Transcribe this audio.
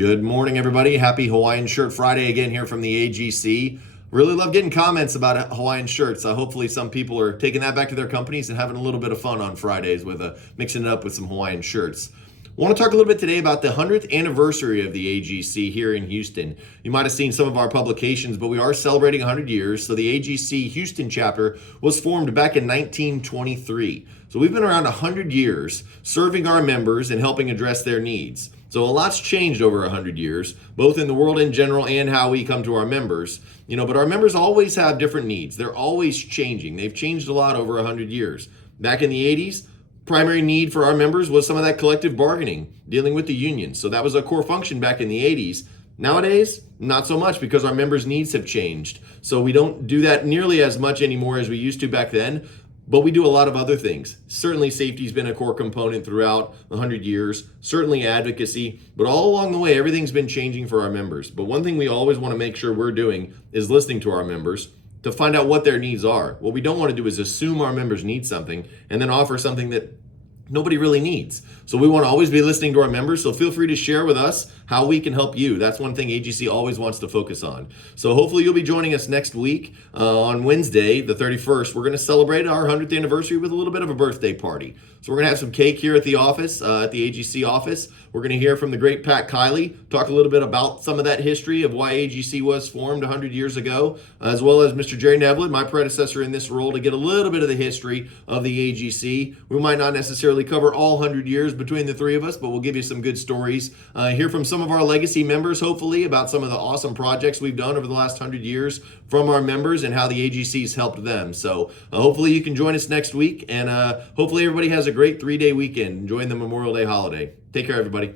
Good morning, everybody. Happy Hawaiian Shirt Friday again here from the AGC. Really love getting comments about Hawaiian shirts. Hopefully some people are taking that back to their companies and having a little bit of fun on Fridays with mixing it up with some Hawaiian shirts. I want to talk a little bit today about the 100th anniversary of the AGC here in Houston. You might have seen some of our publications, but we are celebrating 100 years. So the AGC Houston Chapter was formed back in 1923. So we've been around 100 years serving our members and helping address their needs. So a lot's changed over 100 years, both in the world in general and how we come to our members. But our members always have different needs. They're always changing. They've changed a lot over 100 years. Back in the 80s, primary need for our members was some of that collective bargaining, dealing with the unions. So that was a core function back in the 80s. Nowadays, not so much because our members' needs have changed. So we don't do that nearly as much anymore as we used to back then. But we do a lot of other things. Certainly safety's been a core component throughout 100 years, certainly advocacy, but all along the way, everything's been changing for our members. But one thing we always want to make sure we're doing is listening to our members to find out what their needs are. What we don't want to do is assume our members need something and then offer something that nobody really needs. So we want to always be listening to our members. So feel free to share with us how we can help you. That's one thing AGC always wants to focus on. So hopefully you'll be joining us next week on Wednesday, the 31st. We're going to celebrate our 100th anniversary with a little bit of a birthday party. So we're going to have some cake here at the office, at the AGC office. We're going to hear from the great Pat Kiley, talk a little bit about some of that history of why AGC was formed 100 years ago, as well as Mr. Jerry Nevlin, my predecessor in this role, to get a little bit of the history of the AGC. We might not necessarily cover all 100 years between the three of us, but we'll give you some good stories. Hear from some of our legacy members, hopefully, about some of the awesome projects we've done over the last 100 years from our members and how the AGC's helped them. So hopefully you can join us next week, and hopefully everybody has a great 3-day weekend enjoying the Memorial Day holiday. Take care, everybody.